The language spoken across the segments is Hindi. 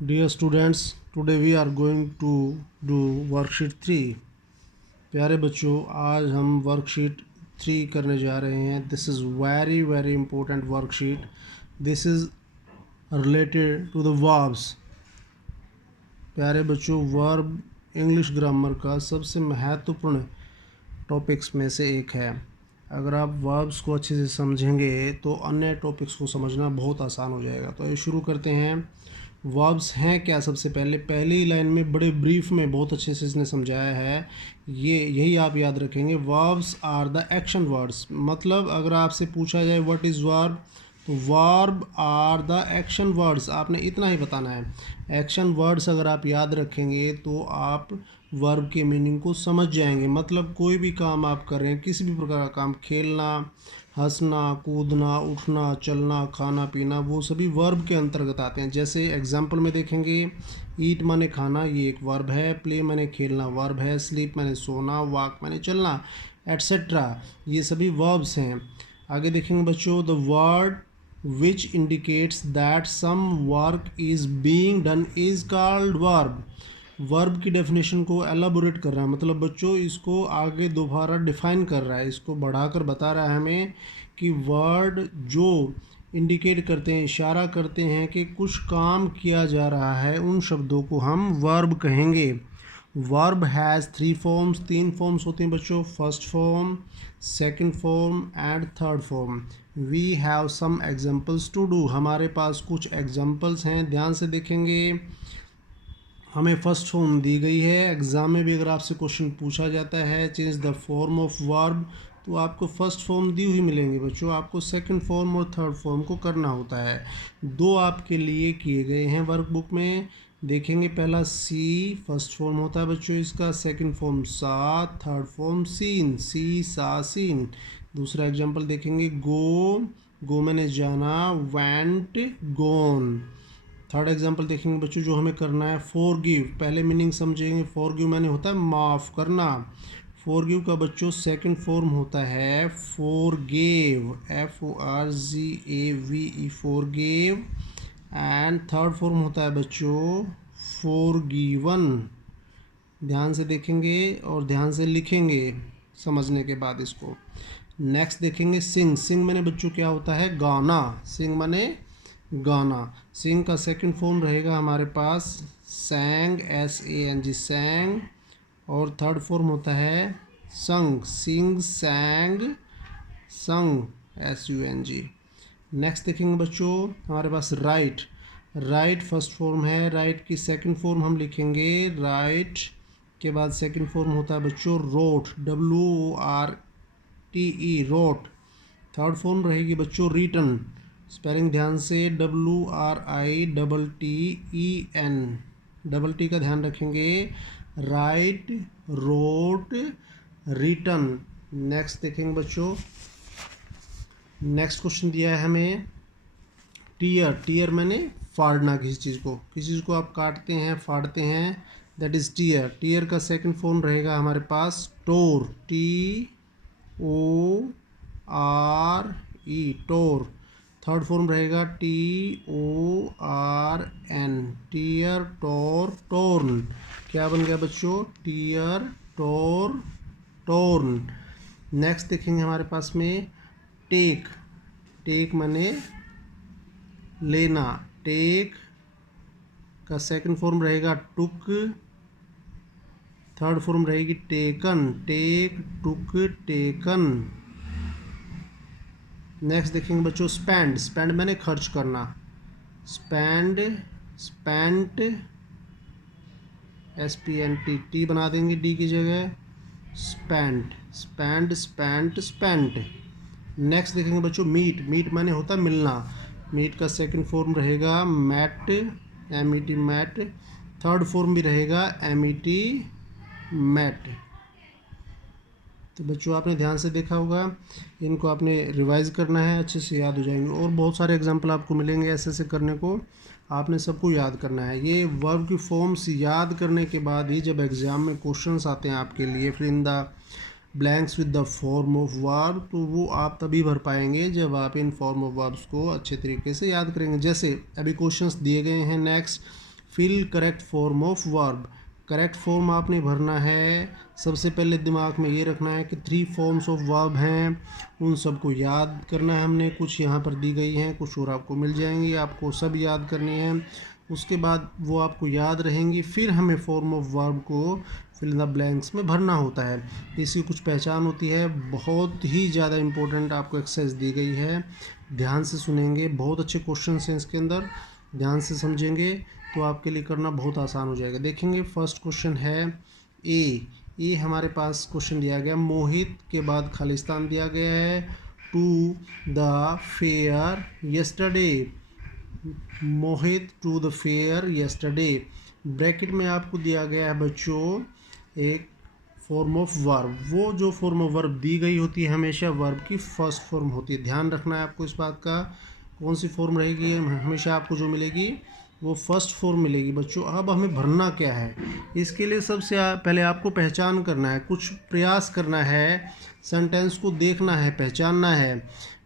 Dear students, today we are going to do worksheet 3. प्यारे बच्चों, आज हम वर्कशीट 3 करने जा रहे हैं. This is very very important worksheet. This is related to the verbs. प्यारे बच्चों, वर्ब इंग्लिश ग्रामर का सबसे महत्वपूर्ण टॉपिक्स में से एक है. अगर आप वर्ब्स को अच्छे से समझेंगे तो अन्य टॉपिक्स को समझना बहुत आसान हो जाएगा. तो ये शुरू करते हैं. वर्ब्स हैं क्या? सबसे पहले पहली लाइन में बड़े ब्रीफ में बहुत अच्छे से इसने समझाया है. यही आप याद रखेंगे. Verbs are the action words. मतलब अगर आपसे पूछा जाए व्हाट इज़ वर्ब, तो verb are the action words. आपने इतना ही बताना है. एक्शन वर्ड्स अगर आप याद रखेंगे तो आप वर्ब के मीनिंग को समझ जाएंगे. मतलब कोई भी काम आप कर रहे हैं, किसी भी प्रकार का काम, खेलना, हंसना, कूदना, उठना, चलना, खाना पीना, वो सभी वर्ब के अंतर्गत आते हैं. जैसे एग्जाम्पल में देखेंगे, ईट माने खाना, ये एक वर्ब है. प्ले माने खेलना, वर्ब है. स्लीप माने सोना, वॉक माने चलना, एट्सेट्रा, ये सभी वर्ब्स हैं. आगे देखेंगे बच्चों, the word which indicates that some work is being done is called verb. Verb की डेफिनेशन को एलाबोरेट कर रहा है. मतलब बच्चों इसको आगे दोबारा डिफाइन कर रहा है, इसको बढ़ाकर बता रहा है हमें कि वर्ड जो इंडिकेट करते हैं, इशारा करते हैं कि कुछ काम किया जा रहा है, उन शब्दों को हम वर्ब कहेंगे. Verb has 3 forms. 3 फॉर्म्स होते हैं बच्चों. First form, second form and third form. We have some examples to do. हमारे पास कुछ एग्जांपल्स हैं, ध्यान से देखेंगे. हमें फर्स्ट फॉर्म दी गई है. एग्ज़ाम में भी अगर आपसे क्वेश्चन पूछा जाता है change the form of verb, तो आपको फर्स्ट फॉर्म दी हुई मिलेंगे बच्चों. आपको सेकंड फॉर्म और थर्ड फॉर्म को करना होता है. 2 आपके लिए किए गए हैं वर्कबुक में. देखेंगे पहला सी फर्स्ट फॉर्म होता है बच्चों इसका. सेकंड फॉर्म सा, थर्ड फॉर्म सीन, सी सा सीन. दूसरा एग्जांपल देखेंगे, गो मैंने जाना, वेंट गोन. थर्ड एग्जांपल देखेंगे बच्चों जो हमें करना है, फॉरगिव. पहले मीनिंग समझेंगे. फॉरगिव मैंने होता है माफ़ करना. फॉरगिव का बच्चों सेकंड फॉर्म होता है forgave, FORGAVE, forgave. And third form होता है बच्चों फॉरगिवन. ध्यान से देखेंगे और ध्यान से लिखेंगे समझने के बाद इसको. नेक्स्ट देखेंगे सिंग. सिंग मैंने बच्चों क्या होता है? गाना. सिंग मैंने गाना. सिंग का सेकंड फॉर्म रहेगा हमारे पास सैंग, SANG, सैंग. और थर्ड फॉर्म होता है संग, सिंग, सैंग, संग, SUNG. नेक्स्ट देखेंगे बच्चों हमारे पास राइट. राइट फर्स्ट फॉर्म है. राइट की सेकंड फॉर्म हम लिखेंगे राइट. के बाद सेकंड फॉर्म होता है बच्चों wrote, WORTE, wrote. Third form रहेगी बच्चों रिटन. स्पेलिंग ध्यान से, WRITTEN, डबल टी का ध्यान रखेंगे. Right, road, written. नेक्स्ट देखेंगे बच्चों. नेक्स्ट क्वेश्चन दिया है हमें टीयर. टीयर मैंने फाड़ना किसी चीज़ को आप काटते हैं, फाड़ते हैं, दैट इज़ टीयर. टीयर का सेकंड फॉर्म रहेगा हमारे पास टोर, TORE, टोर. थर्ड फॉर्म रहेगा TORN, टीयर, टोर, टोर्न. क्या बन गया बच्चों? टीयर, टोर, टोर्न. नेक्स्ट देखेंगे हमारे पास में टेक. टेक माने लेना. टेक का सेकंड फॉर्म रहेगा टुक. थर्ड फॉर्म रहेगी टेकन. टेक, टुक, टेकन. नेक्स्ट देखेंगे बच्चों स्पेंड. स्पेंड मैंने खर्च करना. स्पेंड, स्पेंट, SPENT, टी बना देंगे डी की जगह. Spend, spend, spent, spent. Next देखेंगे बच्चों मीट. मीट माने होता है मिलना. मीट का सेकंड फॉर्म रहेगा met, MET, met. Third form भी रहेगा MET, मैट. तो बच्चों आपने ध्यान से देखा होगा. इनको आपने रिवाइज करना है, अच्छे से याद हो जाएंगे. और बहुत सारे एग्जाम्पल आपको मिलेंगे ऐसे करने को. आपने सबको याद करना है. ये वर्ब की फॉर्म्स याद करने के बाद ही जब एग्ज़ाम में क्वेश्चंस आते हैं आपके लिए, फिर in the blanks with the form of verb, तो वो आप तभी भर पाएंगे जब आप इन फॉर्म ऑफ वर्ब्स को अच्छे तरीके से याद करेंगे. जैसे अभी क्वेश्चंस दिए गए हैं. Next, fill correct form of verb. Correct form आपने भरना है। सबसे पहले दिमाग में ये रखना है कि 3 फॉर्म्स ऑफ वर्ब हैं, उन सबको याद करना है हमने। कुछ यहाँ पर दी गई हैं, कुछ और आपको मिल जाएंगी, आपको सब याद करनी है। उसके बाद वो आपको याद रहेंगी, फिर हमें फॉर्म ऑफ वर्ब को फिल इन द ब्लैंक्स में भरना होता है। इसकी कुछ पहचान होती है। बहुत ही ज़्यादा इम्पोर्टेंट आपको एक्सरसाइज दी गई है, ध्यान से सुनेंगे। बहुत अच्छे क्वेश्चन हैं इसके अंदर, ध्यान से समझेंगे तो आपके लिए करना बहुत आसान हो जाएगा। देखेंगे फर्स्ट क्वेश्चन है ए हमारे पास क्वेश्चन दिया गया, मोहित के बाद खालिस्तान दिया गया है। To the fair yesterday, Mohit to the fair yesterday. Bracket में आपको दिया गया है बच्चों एक फॉर्म ऑफ वर्ब। वो जो फॉर्म ऑफ वर्ब दी गई होती है हमेशा वर्ब की फर्स्ट फॉर्म होती है। ध्यान रखना है आपको इस बात का, कौन सी फॉर्म रहेगी हमेशा आपको जो मिलेगी वो फर्स्ट फॉर्म मिलेगी बच्चों। अब हमें भरना क्या है, इसके लिए सबसे पहले आपको पहचान करना है, कुछ प्रयास करना है, सेंटेंस को देखना है, पहचानना है।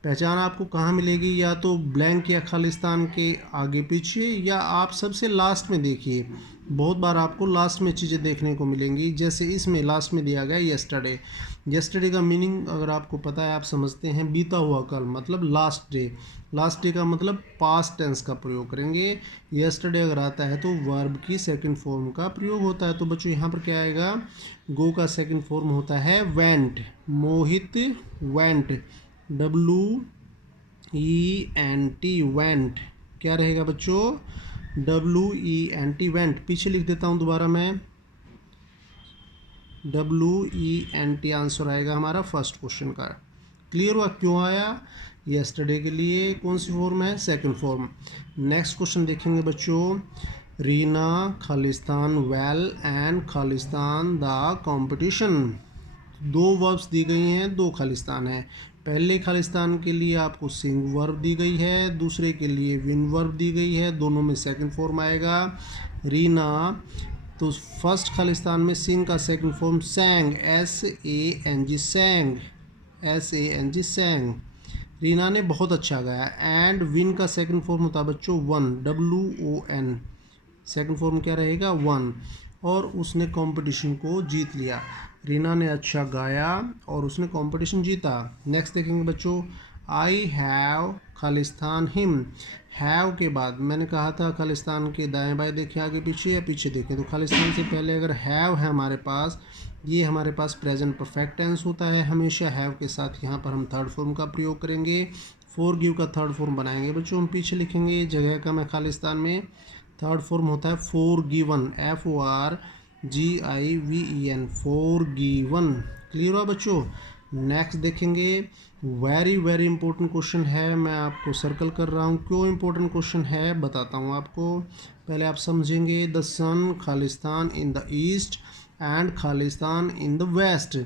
पहचान आपको कहाँ मिलेगी, या तो ब्लैंक या खालिस्तान के आगे पीछे, या आप सबसे लास्ट में देखिए। बहुत बार आपको लास्ट में चीज़ें देखने को मिलेंगी, जैसे इसमें लास्ट में दिया गया यस्टरडे। यस्टरडे का मीनिंग अगर आपको पता है, आप समझते हैं बीता हुआ कल, मतलब लास्ट डे। लास्ट डे का मतलब पास्ट टेंस का प्रयोग करेंगे। यस्टरडे अगर आता है तो वर्ब की सेकंड फॉर्म का प्रयोग होता है। तो बच्चों यहाँ पर क्या आएगा, गो का सेकंड फॉर्म होता है वेंट। मोहित वेंट, WENT वेंट। क्या रहेगा बच्चों, WENT वेंट। पीछे लिख देता हूँ दोबारा मैं, WENT आंसर आएगा हमारा फर्स्ट क्वेश्चन का। क्लियर हुआ क्यों आया, यस्टरडे के लिए कौन सी फॉर्म है, सेकंड फॉर्म। नेक्स्ट क्वेश्चन देखेंगे बच्चों, रीना खालिस्तान वेल एंड खालिस्तान द कंपटीशन। 2 वर्ब्स दी गई हैं, 2 खालिस्तान है। पहले खालिस्तान के लिए आपको सिंग वर्ब दी गई है, दूसरे के लिए विन वर्ब दी गई है, दोनों में सेकंड फॉर्म आएगा रीना। तो फर्स्ट खालिस्तान में सिंग का second form सैंग, SANG सैंग, SANG सैंग। Reena ने बहुत अच्छा गाया। एंड विन का सेकंड फॉर्म होता है बच्चों वन, WON। सेकंड फॉर्म क्या रहेगा, वन। और उसने कंपटीशन को जीत लिया। रीना ने अच्छा गाया और उसने कंपटीशन जीता। नेक्स्ट देखेंगे बच्चों, I have Khalistan him. Have के बाद मैंने कहा था खालिस्तान के दाएं बाएं देखें, आगे पीछे या पीछे देखें। तो खालिस्तान से पहले अगर हैव है हमारे पास, ये हमारे पास प्रेजेंट परफेक्ट टेंस होता है हमेशा। हैव के साथ यहाँ पर हम थर्ड फॉर्म का प्रयोग करेंगे। फॉर गिव का थर्ड फॉर्म बनाएंगे बच्चों, हम पीछे लिखेंगे जगह का मैं खालिस्तान में। थर्ड फॉर्म होता है for given, FORGIVEN, for given. Clear हुआ बच्चों। नेक्स्ट देखेंगे, वेरी वेरी इंपॉर्टेंट क्वेश्चन है, मैं आपको सर्कल कर रहा हूँ। क्यों इंपॉर्टेंट क्वेश्चन है बताता हूँ आपको, पहले आप समझेंगे। द सन खालिस्तान इन द ईस्ट एंड खालिस्तान इन द वेस्ट।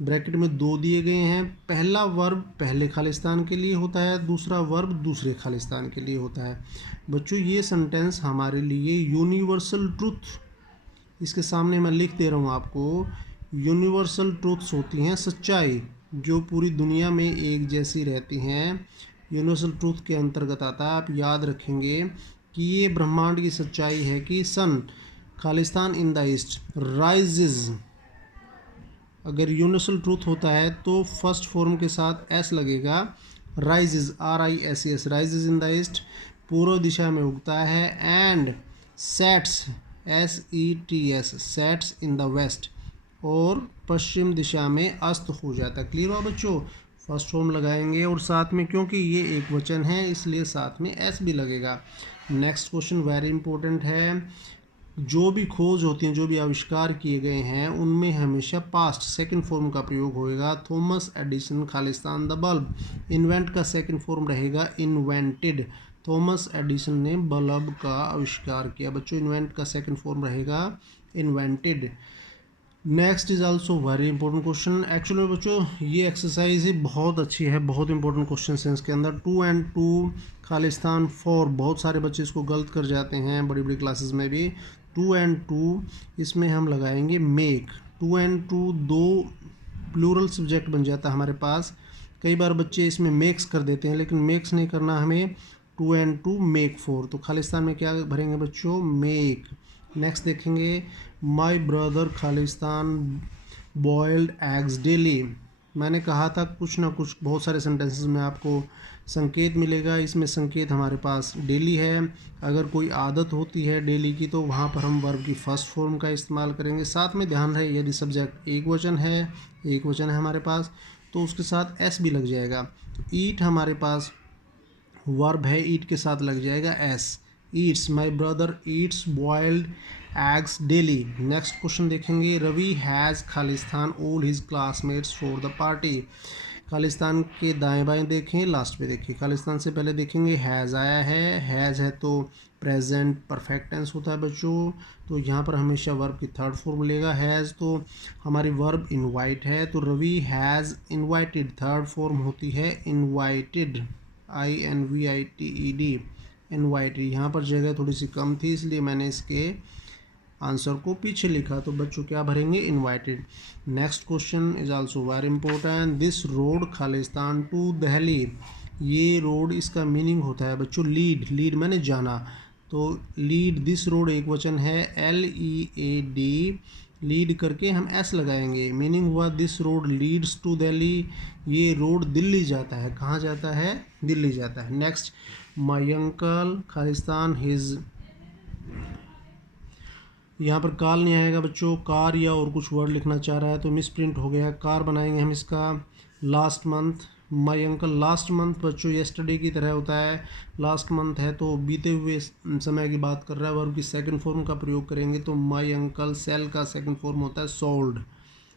ब्रैकेट में 2 दिए गए हैं। पहला वर्ब पहले खालिस्तान के लिए होता है, दूसरा वर्ब दूसरे खालिस्तान के लिए होता है। बच्चों ये सेंटेंस हमारे लिए यूनिवर्सल ट्रुथ, इसके सामने मैं लिख दे रहा हूँ आपको, यूनिवर्सल ट्रूथ्स होती हैं, सच्चाई जो पूरी दुनिया में एक जैसी रहती हैं, यूनिवर्सल ट्रूथ के अंतर्गत आता है। आप याद रखेंगे कि ये ब्रह्मांड की सच्चाई है कि सन खालिस्तान इन द ईस्ट राइजेज। अगर यूनिवर्सल ट्रूथ होता है तो फर्स्ट फॉर्म के साथ एस लगेगा, rises, RISES, rises in the east, पूर्व दिशा में उगता है। And sets, SETS, sets in the west, और पश्चिम दिशा में अस्त हो जाता है। क्लियर हुआ बच्चों। फर्स्ट फॉर्म लगाएंगे और साथ में, क्योंकि ये एक वचन है इसलिए साथ में एस भी लगेगा। नेक्स्ट क्वेश्चन वेरी इंपॉर्टेंट है। जो भी खोज होती हैं, जो भी आविष्कार किए गए हैं, उनमें हमेशा पास्ट सेकंड फॉर्म का प्रयोग होएगा। Thomas Edison Khalistan the bulb. Invent का सेकंड फॉर्म रहेगा इन्वेंटेड। थॉमस एडिसन ने बल्ब का आविष्कार किया बच्चों, इन्वेंट का सेकंड फॉर्म रहेगा invented. Next is also very important question. Actually में बच्चों ये एक्सरसाइज ही बहुत अच्छी है, बहुत इंपॉर्टेंट क्वेश्चन है इसके अंदर। 2 and 2 खालिस्तान 4, बहुत सारे बच्चे इसको गलत कर जाते हैं बड़ी बड़ी क्लासेस में भी। 2 and 2 इसमें हम लगाएंगे मेक। 2 and 2 2 प्लूरल सब्जेक्ट बन जाता है हमारे पास। कई बार बच्चे इसमें मेक्स कर देते हैं, लेकिन मेक्स नहीं करना हमें। 2 and 2 मेक 4, तो खालिस्तान में क्या भरेंगे बच्चों, मेक। नेक्स्ट देखेंगे my brother Khalistan boiled eggs daily. मैंने कहा था कुछ ना कुछ बहुत सारे सेंटेंसेस में आपको संकेत मिलेगा, इसमें संकेत हमारे पास डेली है। अगर कोई आदत होती है डेली की तो वहाँ पर हम वर्ब की फर्स्ट फॉर्म का इस्तेमाल करेंगे। साथ में ध्यान रहे यदि सब्जेक्ट एक वचन है हमारे पास तो उसके साथ एस भी लग जाएगा। तो ईट हमारे पास वर्ब है, ईट के साथ लग जाएगा S. Eats, my brother eats boiled eggs daily. Next question देखेंगे रवि हैज़ खालिस्तान all his classmates for the party. खालिस्तान के दाएं बाएं देखें, लास्ट पे देखिए। खालिस्तान से पहले देखेंगे हैज़ आया है, हैज़ है तो प्रेजेंट परफेक्ट टेंस होता है बच्चों, तो यहाँ पर हमेशा वर्ब की थर्ड फॉर्म मिलेगा। हैज़ तो हमारी वर्ब इनवाइट है, तो Ravi has invited, third form होती है इनवाइटेड, INVITED, इनवाइटेड। यहाँ पर जगह थोड़ी सी कम थी इसलिए मैंने इसके आंसर को पीछे लिखा, तो बच्चों क्या भरेंगे, invited. Next question is also very important, this road खालिस्तान टू दिल्ली। ये रोड, इसका मीनिंग होता है बच्चों लीड, लीड मैंने जाना, तो लीड, दिस रोड एक वचन है LEAD, लीड करके हम एस लगाएंगे, मीनिंग हुआ this road leads to Delhi, ये रोड दिल्ली जाता है, कहाँ जाता है, दिल्ली जाता है। Next my uncle Khalistan his, यहाँ पर काल नहीं आएगा बच्चों, कार या और कुछ वर्ड लिखना चाह रहा है तो मिस प्रिंट हो गया, कार बनाएंगे हम इसका। Last month, my uncle last month बच्चों येस्टरडे की तरह होता है, लास्ट मंथ है तो बीते हुए समय की बात कर रहा है, वर्ब की सेकंड फॉर्म का प्रयोग करेंगे, तो माई अंकल सेल का सेकंड फॉर्म होता है सोल्ड,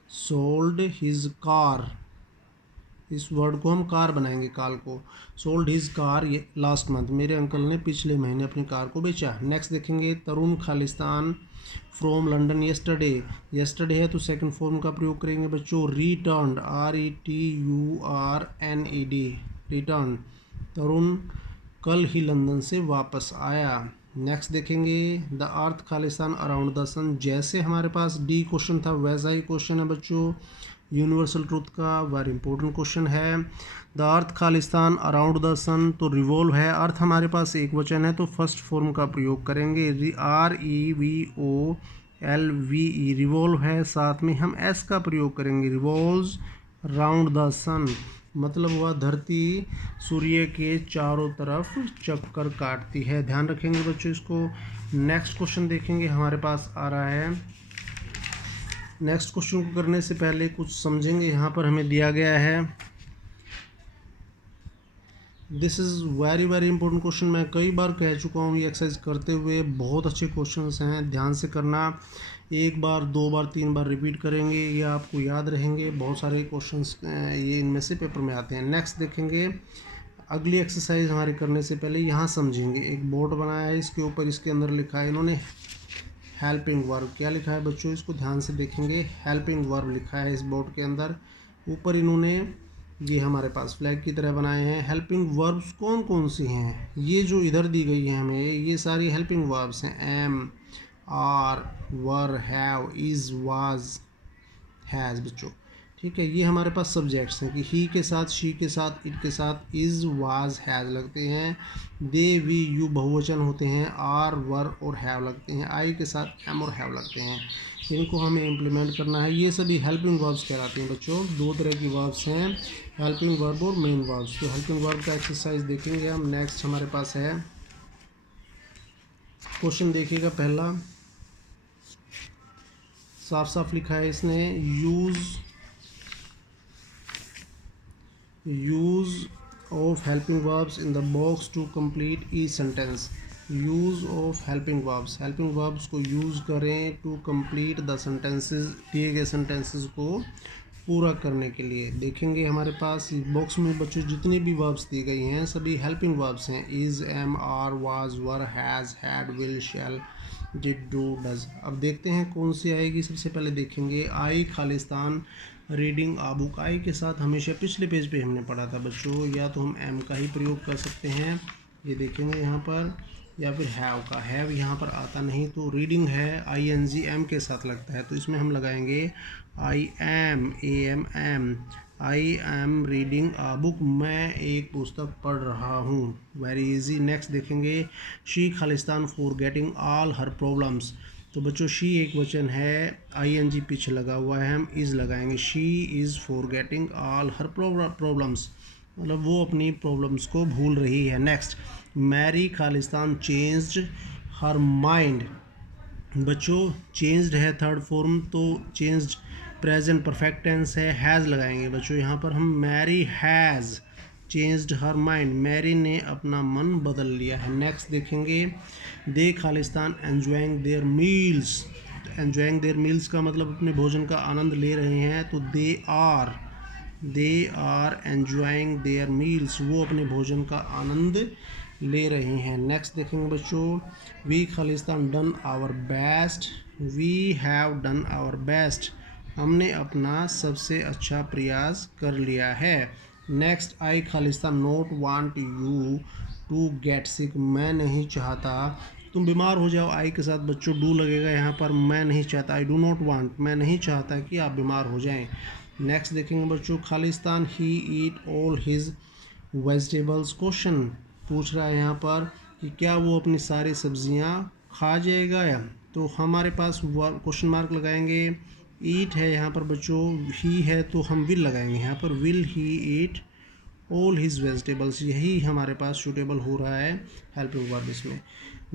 सोल्ड हिज कार, इस वर्ड को हम कार बनाएंगे, काल को। सोल्ड हिज कार, ये लास्ट मंथ, मेरे अंकल ने पिछले महीने अपनी कार को बेचा। नेक्स्ट देखेंगे तरुण खालिस्तान फ्रॉम लंदन येस्टरडे, येस्टरडे है तो सेकंड फॉर्म का प्रयोग करेंगे बच्चों, रिटर्न्ड, RETURNED, रिटर्न, तरुण कल ही लंदन से वापस आया। नेक्स्ट देखेंगे द अर्थ खालिस्तान अराउंड द सन, जैसे हमारे पास डी क्वेश्चन था वैसा ही क्वेश्चन है बच्चों, यूनिवर्सल ट्रूथ का वेरी इंपॉर्टेंट क्वेश्चन है। द अर्थ खालिस्तान अराउंड द सन, तो रिवॉल्व है, अर्थ हमारे पास एक वचन है तो फर्स्ट फॉर्म का प्रयोग करेंगे, REVOLVE, रिवॉल्व है, साथ में हम एस का प्रयोग करेंगे, रिवॉल्व्स राउंड द सन, मतलब वह धरती सूर्य के चारों तरफ चक्कर काटती है, ध्यान रखेंगे बच्चों इसको। नेक्स्ट क्वेश्चन देखेंगे हमारे पास आ रहा है, नेक्स्ट क्वेश्चन को करने से पहले कुछ समझेंगे, यहाँ पर हमें दिया गया है, this is very very important question, मैं कई बार कह चुका हूँ ये एक्सरसाइज करते हुए, बहुत अच्छे क्वेश्चंस हैं, ध्यान से करना, एक बार दो बार तीन बार रिपीट करेंगे ये आपको याद रहेंगे, बहुत सारे क्वेश्चंस ये इनमें से पेपर में आते हैं। नेक्स्ट देखेंगे अगली एक्सरसाइज हमारी करने से पहले यहाँ समझेंगे, एक बोर्ड बनाया है, इसके ऊपर इसके अंदर लिखा है इन्होंने हेल्पिंग वर्ब, क्या लिखा है बच्चों, इसको ध्यान से देखेंगे, हेल्पिंग वर्ब लिखा है इस बोर्ड के अंदर, ऊपर इन्होंने ये हमारे पास फ्लैग की तरह बनाए हैं। हेल्पिंग वर्ब्स कौन कौन सी हैं, ये जो इधर दी गई है हमें, ये सारी हेल्पिंग वर्ब्स हैं, am, are, were, have, is, was, has बच्चों, ठीक है। ये हमारे पास सब्जेक्ट्स हैं कि ही के साथ, शी के साथ, इट के साथ इज़, वाज, हैज़ लगते हैं, दे, वी, यू बहुवचन होते हैं, आर, वर और हैव लगते हैं, आई के साथ एम और हैव लगते हैं, इनको हमें इम्प्लीमेंट करना है। ये सभी हेल्पिंग वर्ब्स कहलाते हैं बच्चों, दो तरह की वर्ब्स हैं, हेल्पिंग वर्ब और मेन वर्ब्स। तो हेल्पिंग वर्ब का एक्सरसाइज देखेंगे हम। नेक्स्ट हमारे पास है क्वेश्चन, देखिएगा पहला, साफ साफ लिखा है इसने, use of helping verbs in the box to complete each sentence, use of helping verbs को यूज़ करें टू कंप्लीट द सेंटेंसेस, दिए गए सेंटेंसेस को पूरा करने के लिए। देखेंगे हमारे पास बॉक्स में बच्चों जितनी भी वर्ब्स दी गई हैं सभी हेल्पिंग वर्ब्स हैं, is, am, are, was, were, has, had, will, shall, did, do, does. अब देखते हैं कौन सी आएगी। सबसे पहले देखेंगे आई खालिस्तान रीडिंग आ बुक, आई के साथ हमेशा पिछले पेज पे हमने पढ़ा था बच्चों, या तो हम एम का ही प्रयोग कर सकते हैं, ये देखेंगे यहाँ पर, या फिर हैव का, हैव यहाँ पर आता नहीं, तो रीडिंग है, ING एम के साथ लगता है, तो इसमें हम लगाएंगे I am, AM, am। I am reading a book, मैं एक पुस्तक पढ़ रहा हूँ। Very easy. नेक्स्ट देखेंगे, she Khalistan for getting all her problems. तो बच्चों शी एक वचन है, आई एन जी पीछे लगा हुआ है, हम इज़ लगाएंगे। She is forgetting all her problems, मतलब वो अपनी प्रॉब्लम्स को भूल रही है। नेक्स्ट, मैरी खालिस्तान चेंज्ड हर माइंड। बच्चों चेंज्ड है थर्ड फॉर्म, तो चेंज्ड प्रेजेंट परफेक्ट टेंस है, हैज़ लगाएंगे। बच्चों यहाँ पर हम Mary has changed her mind, Mary ने अपना मन बदल लिया है। नेक्स्ट देखेंगे, दे खालिस्तान enjoying their meals. Enjoying their meals का मतलब अपने भोजन का आनंद ले रहे हैं, तो they are enjoying their meals, वो अपने भोजन का आनंद ले रहे हैं। नेक्स्ट देखेंगे बच्चों, वी खालिस्तान done our best, we have done our best, हमने अपना सबसे अच्छा प्रयास कर लिया है। नेक्स्ट, आई खालिस्तान not want you to get sick, मैं नहीं चाहता तुम बीमार हो जाओ। आई के साथ बच्चों डू लगेगा यहाँ पर, मैं नहीं चाहता, आई डू नॉट वांट, मैं नहीं चाहता कि आप बीमार हो जाएं। नेक्स्ट देखेंगे बच्चों, खालिस्तान he eat all his vegetables, question पूछ रहा है यहाँ पर कि क्या वो अपनी सारी सब्जियाँ खा जाएगा या, तो हमारे पास क्वेश्चन मार्क लगाएंगे। ईट है यहाँ पर बच्चों, ही है तो हम विल लगाएंगे यहाँ पर, will he eat all his vegetables, यही हमारे पास सूटेबल हो रहा है हेल्पिंग वर्ब इसमें।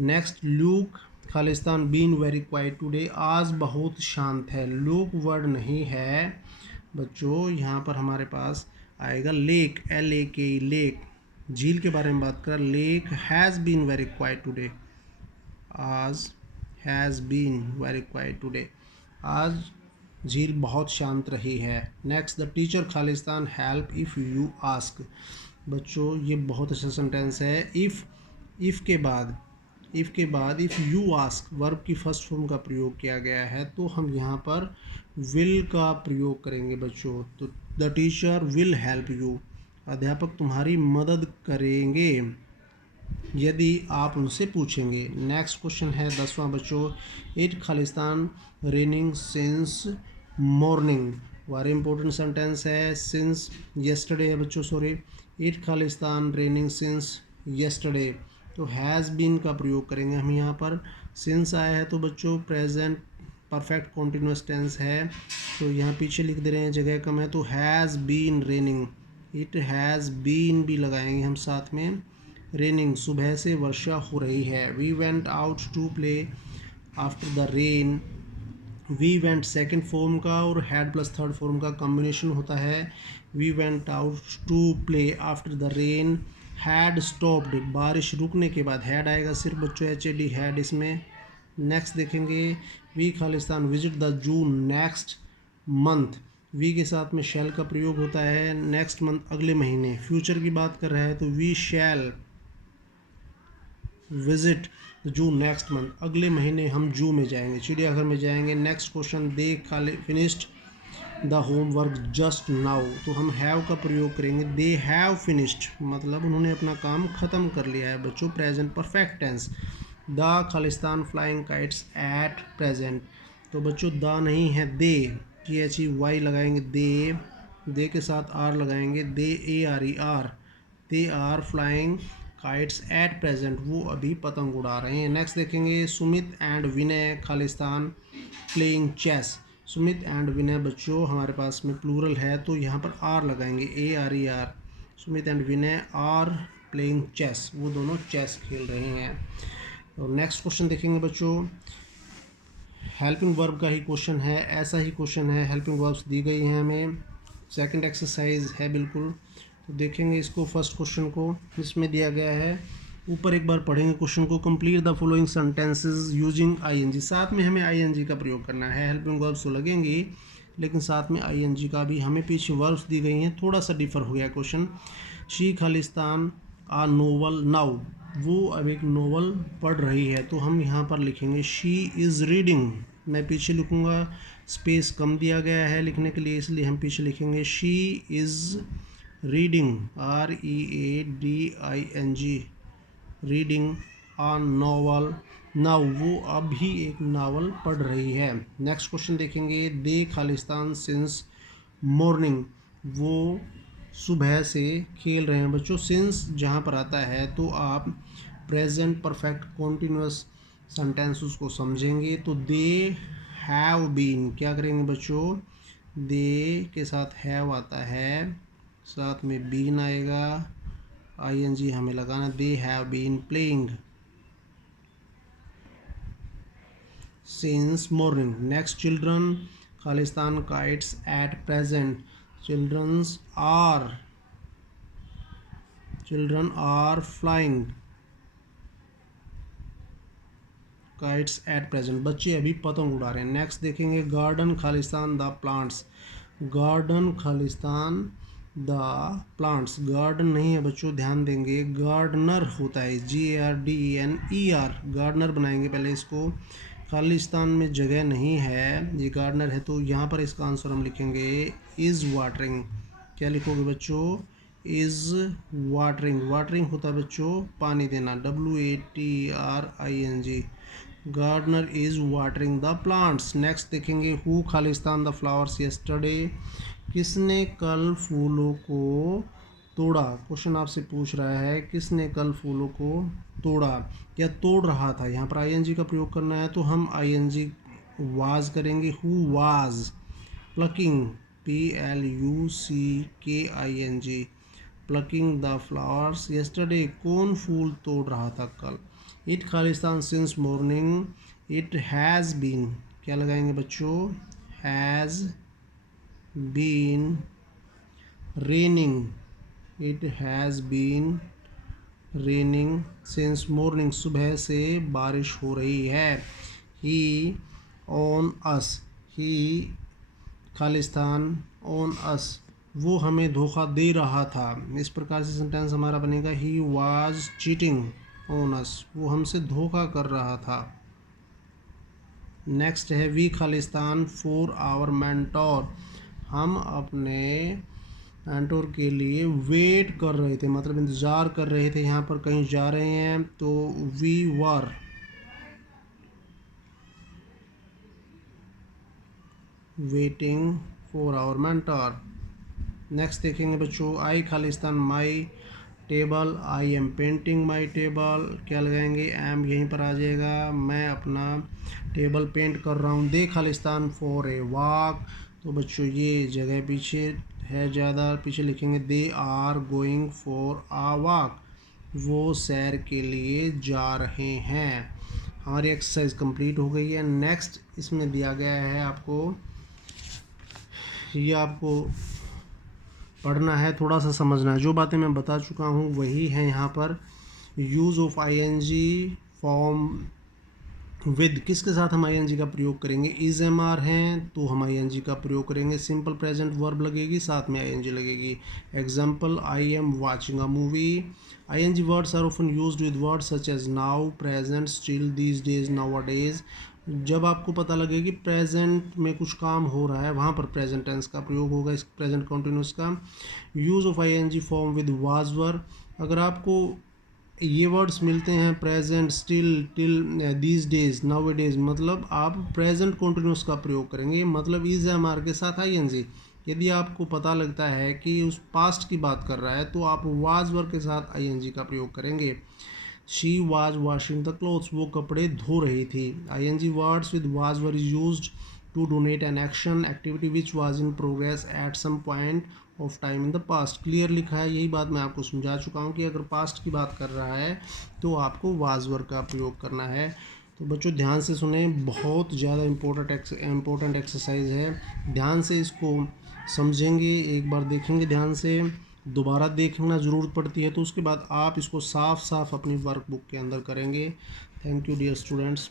नेक्स्ट, लूक खालिस्तान बीन वेरी क्वाइट टुडे, आज बहुत शांत है। लूक वर्ड नहीं है बच्चों, यहाँ पर हमारे पास आएगा लेक, LAK, लेक, झील के बारे में बात कर। Lake has been very quite today, आज has been very quite today, आज झील बहुत शांत रही है। नेक्स्ट, द टीचर खालिस्तान हेल्प इफ़ यू आस्क। बच्चों ये बहुत अच्छा सेंटेंस है। इफ़ के बाद इफ़ यू आस्क वर्ब की फर्स्ट फॉर्म का प्रयोग किया गया है, तो हम यहाँ पर विल का प्रयोग करेंगे बच्चों। तो the teacher will help you, अध्यापक तुम्हारी मदद करेंगे यदि आप उनसे पूछेंगे। नेक्स्ट क्वेश्चन है 10वां बच्चों, it Khalistan raining since morning, very important sentence है। सिंस येस्टरडे है बच्चों, sorry, it Khalistan raining since yesterday, तो हैज़ बीन का प्रयोग करेंगे हम यहाँ पर। सिंस आया है तो बच्चों प्रेजेंट परफेक्ट कॉन्टिन्यूस टेंस है, तो यहाँ पीछे लिख दे रहे हैं, जगह कम है, तो has been raining, it has been भी लगाएंगे हम साथ में। रेनिंग, सुबह से वर्षा हो रही है। We went out to play after the rain, we went second form का और हैड प्लस थर्ड फॉर्म का कॉम्बिनेशन होता है। We went out to play after the rain had stopped, बारिश रुकने के बाद हैड आएगा सिर्फ बच्चों, HAD हैड इसमें। नेक्स्ट देखेंगे, वी खालिस्तान visit the zoo next month, we के साथ में शैल का प्रयोग होता है। नेक्स्ट मंथ अगले महीने, फ्यूचर की बात कर रहा है तो वी शैल विजिट जू नेक्स्ट मंथ, अगले महीने हम जू में जाएंगे, चिड़ियाघर में जाएंगे। नेक्स्ट क्वेश्चन, दे खाली finished the homework just now, तो हम हैव का प्रयोग करेंगे। दे हैव फिनिश्ड मतलब उन्होंने अपना काम ख़त्म कर लिया है बच्चों, प्रेजेंट परफेक्ट टेंस। द खालिस्तान फ्लाइंग काइट्स एट प्रेजेंट, तो बच्चों द नहीं है, दे, THEY लगाएंगे, दे के साथ आर लगाएंगे, they ARE, they are flying kites at present, वो अभी पतंग उड़ा रहे हैं। नेक्स्ट देखेंगे, सुमित एंड विनय खालिस्तान playing chess, Sumit and Vinay बच्चों हमारे पास में प्लूरल है, तो यहाँ पर आर लगाएंगे, ARER, Sumit and Vinay are playing chess, वो दोनों चेस खेल रहे हैं। और नेक्स्ट क्वेश्चन देखेंगे बच्चों, हेल्पिंग वर्ब का ही क्वेश्चन है, ऐसा ही क्वेश्चन है, हेल्पिंग वर्ब्स दी गई हैं हमें, सेकंड एक्सरसाइज है बिल्कुल। तो देखेंगे इसको, फर्स्ट क्वेश्चन को इसमें दिया गया है, ऊपर एक बार पढ़ेंगे क्वेश्चन को। Complete the following sentences using ING, साथ में हमें ING का प्रयोग करना है। हेल्पिंग वर्ब्स तो लगेंगी लेकिन साथ में ING का भी, हमें पीछे वर्ब्स दी गई हैं, थोड़ा सा डिफर हो गया क्वेश्चन। शी खालिस्तान आ नोवल नाउ, वो अब एक नोवेल पढ़ रही है, तो हम यहाँ पर लिखेंगे शी इज़ रीडिंग, मैं पीछे लिखूँगा, स्पेस कम दिया गया है लिखने के लिए, इसलिए हम पीछे लिखेंगे she is reading, READING, reading a novel now, वो अभी एक नावल पढ़ रही है। नेक्स्ट क्वेश्चन देखेंगे, दे खालिस्तान सिंस मॉर्निंग, वो सुबह से खेल रहे हैं बच्चों। सिंस जहाँ पर आता है तो आप प्रेजेंट परफेक्ट कॉन्टिन्यूस सेंटेंस उसको समझेंगे। तो दे हैव बीन क्या करेंगे बच्चों, दे के साथ हैव आता है, साथ में बीन आएगा, आईएनजी हमें लगाना, they have been playing since morning. Next, children खालिस्तान kites at present. Children are flying kites at present. बच्चे अभी पतंग उड़ा रहे हैं। नेक्स्ट देखेंगे garden Khalistan the plants. Garden Khalistan the plants, garden नहीं है बच्चों, ध्यान देंगे, गार्डनर होता है, GARDENER, गार्डनर बनाएंगे पहले इसको। खालिस्तान में जगह नहीं है, ये गार्डनर है, तो यहाँ पर इसका आंसर हम लिखेंगे इज़ वाटरिंग। क्या लिखोगे बच्चों, इज़ वाटरिंग। वाटरिंग होता है बच्चों पानी देना, WATERING। Gardener is watering the plants. Next देखेंगे हु खालिस्तान द फ्लावर्स यस्टरडे। किसने कल फूलों को तोड़ा। क्वेश्चन आपसे पूछ रहा है किसने कल फूलों को तोड़ा या तोड़ रहा था। यहाँ पर आईएनजी का प्रयोग करना है तो हम आईएनजी वाज करेंगे। Who was plucking, PLUCKING, plucking the flowers yesterday. कौन फूल तोड़ रहा था कल। इट खालिस्तान since morning. It has been, क्या लगाएंगे बच्चों, has been raining. It has been raining since morning, सुबह से बारिश हो रही है। ही ऑन अस, ही खालिस्तान ऑन अस, वो हमें धोखा दे रहा था। इस प्रकार से सेंटेंस हमारा बनेगा he was cheating on us, वो हमसे धोखा कर रहा था। नेक्स्ट है वी खालिस्तान फॉर आवर मेंटोर। हम अपने मेंटोर के लिए वेट कर रहे थे, मतलब इंतज़ार कर रहे थे। यहाँ पर कहीं जा रहे हैं तो we were waiting for our mentor. Next देखेंगे बच्चों आई खालिस्तान my table. I am painting my table, क्या लगाएंगे, एम यहीं पर आ जाएगा, मैं अपना टेबल पेंट कर रहा हूँ। दे खालिस्तान फॉर ए वॉक, तो बच्चों ये जगह पीछे है ज़्यादा, पीछे लिखेंगे they are going for a walk, वो सैर के लिए जा रहे हैं। हमारी एक्सरसाइज कंप्लीट हो गई है। नेक्स्ट इसमें दिया गया है आपको, ये आपको पढ़ना है, थोड़ा सा समझना है। जो बातें मैं बता चुका हूँ वही है यहाँ पर। Use of ING form with, किसके साथ हम आईएनजी का प्रयोग करेंगे, इज एम आर हैं तो हम आईएनजी का प्रयोग करेंगे। सिंपल प्रेजेंट वर्ब लगेगी, साथ में आईएनजी लगेगी। Example I am watching a movie. ING words are often used with words such as now, present, still, these days, nowadays. जब आपको पता लगे कि प्रेजेंट में कुछ काम हो रहा है वहाँ पर प्रेजेंट टेंस का प्रयोग होगा, इस प्रेजेंट कॉन्टिन्यूस का। Use of ING form with was were, अगर आपको ये वर्ड्स मिलते हैं present, still, till, these days, nowadays, मतलब आप प्रेजेंट कॉन्टिन्यूस का प्रयोग करेंगे, मतलब इज एम आर के साथ आईएनजी। यदि आपको पता लगता है कि उस पास्ट की बात कर रहा है तो आप वाज वर के साथ आईएनजी का प्रयोग करेंगे। She was washing the clothes, वो कपड़े धो रही थी। ING words with was were is used to denote an action activity which was in progress at some point of time in the past. Clear लिखा है, यही बात मैं आपको समझा चुका हूँ कि अगर पास्ट की बात कर रहा है तो आपको वाज वर का प्रयोग करना है। तो बच्चों ध्यान से सुने, बहुत ज़्यादा इम्पोर्टेंट एक्सरसाइज है, ध्यान से इसको समझेंगे, एक बार देखेंगे ध्यान से, दोबारा देखना ज़रूरत पड़ती है तो उसके बाद आप इसको साफ साफ अपनी वर्कबुक के अंदर करेंगे। Thank you dear students.